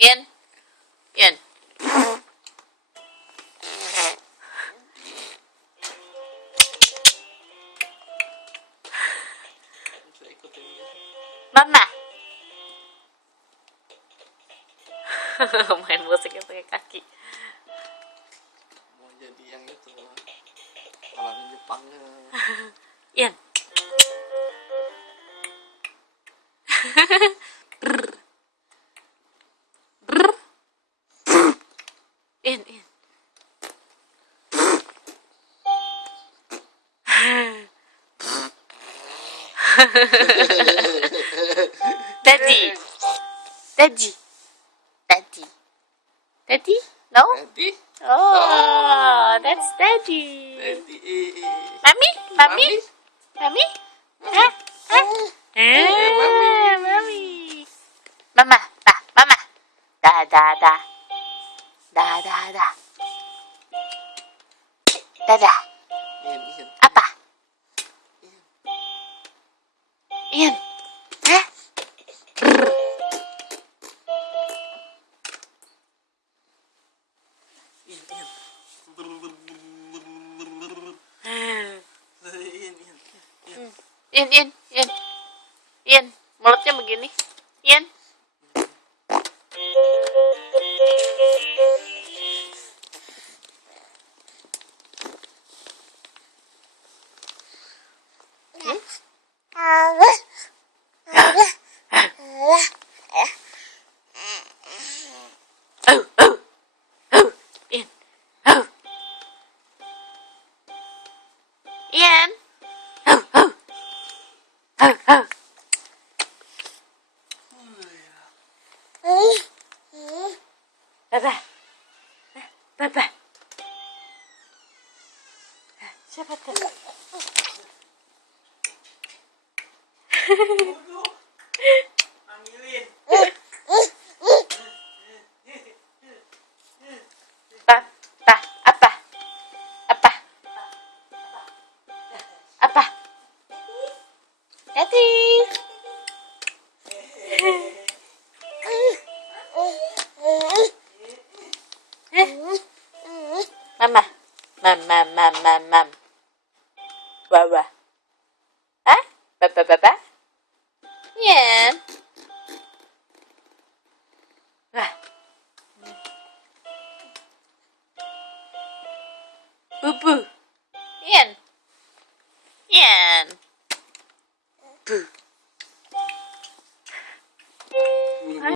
Ian, Ian. Mama. Main musiknya pakai kaki. Mau jadi yang itu orang Jepang. Ian. Ian, Ian. Daddy. Daddy. Daddy. Daddy? No? Daddy? Oh, that's Daddy. Daddy. Mami? Mami? Mami? Hah? Hah? Mami. Mama. Nah, Mama. Dah, dah, dah. Dah, dah, dah. Dadah. Ian, Ian. Apa? Ian. Hah? Ian, Ian. Ian, Ian. Ian, Ian, Ian. Ian, mulutnya begini. Ian. Oh, oh, oh, Ian, oh, Ian, oh, oh, oh, oh. Baba, Baba. Siapa tuh? Ambilin. Apa? Apa? Apa? Daddy. Mama. Mam.